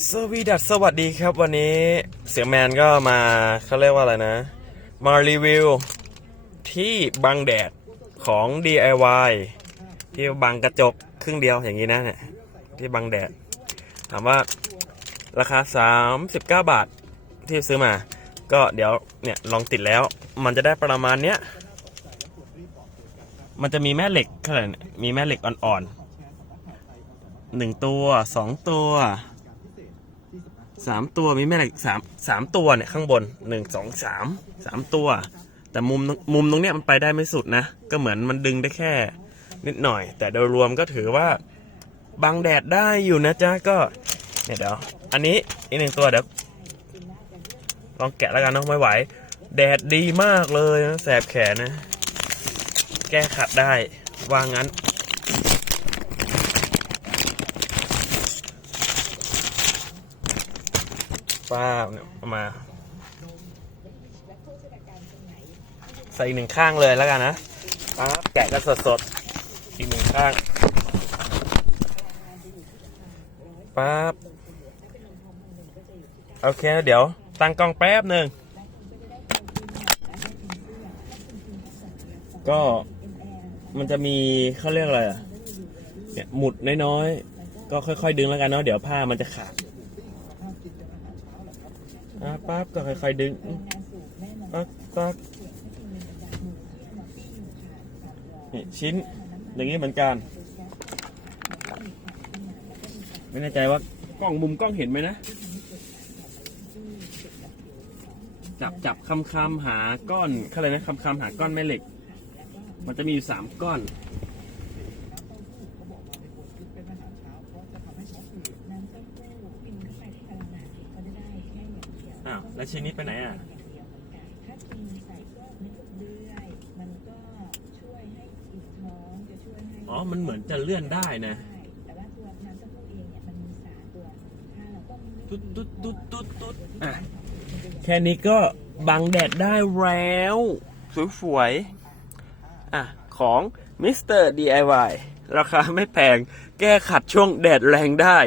สวีดัสสวัสดีครับวันนี้เสียงแมนก็มาเขาเรียกว่าอะไรนะ มารีวิว ที่บังแดดของ DIY ที่บังกระจกครึ่งเดียวอย่างนี้นะเนี่ยที่บังแดด ถามว่าราคา 39 บาทที่ซื้อมา ก็เดี๋ยวเนี่ยลองติดแล้ว มันจะได้ประมาณเนี้ยมันจะมีแม่เหล็กเท่าไหร่เนี่ยมีแม่เหล็กอ่อนๆหนึ่งตัวสองตัว สามตัวมีแม่เหล็กสามสามตัวเนี่ยข้างบนหนึ่งสองสามสามตัว แต่มุมมุมตรงเนี้ยมันไปได้ไม่สุดนะ ก็เหมือนมันดึงได้แค่ นิดหน่อย แต่โดยรวมก็ถือว่าบังแดดได้อยู่นะจ๊ะก็เนี่ยเดี๋ยวอันนี้อีกหนึ่งตัวเดี๋ยวลองแกะแล้วกันเนาะไม่ไหว แดดดีมากเลยนะแสบแขนนะ แก้ขัดได้ว่างั้น้าเนี่ยมาใส่อีกหนึ่งข้างเลยแล้วกันนะป้าบแกะกันสดๆอีกหนึ่งข้างป้าบโอเค เดี๋ยว ตั้งกล้องแป๊บหนึ่ง ก็มันจะมีเขาเรียกอะไรอะเนี่ยหมุดน้อยๆ ก็ค่อยๆ ดึงแล้วกันเนาะเดี๋ยวผ้ามันจะขาด อะปั๊บก็ค่อยๆดึงปั๊บปั๊บนี่ชิ้นอย่างนี้เหมือนกัน ไม่แน่ใจว่ากล้องมุมกล้องเห็นไหมนะ จับจับคำคำหาก้อนเขาเลยนะคำคำหาก้อนแม่เหล็ก มันจะมีอยู่สามก้อน อ้าวแล้วชิ้นนี้ไปไหนอะถ้ากินใส่ก็ไม่ตกเรื่อยมันก็ช่วยให้อิ่มท้องจะช่วยให้อ๋อมันเหมือนจะเลื่อนได้นะได้แต่ว่าตัวน้ำเต้าหู้เองเนี่ยมันมีสารตัวถ้าเราต้มไม่ตุ๊ดตุ๊ดตุ๊ดตุ๊ดตุ๊ดอะ แค่นี้ก็บังแดดได้แล้ว สวยๆ อะ ของ Mr. DIY ราคาไม่แพง แก้ขัดช่วงแดดแรงได้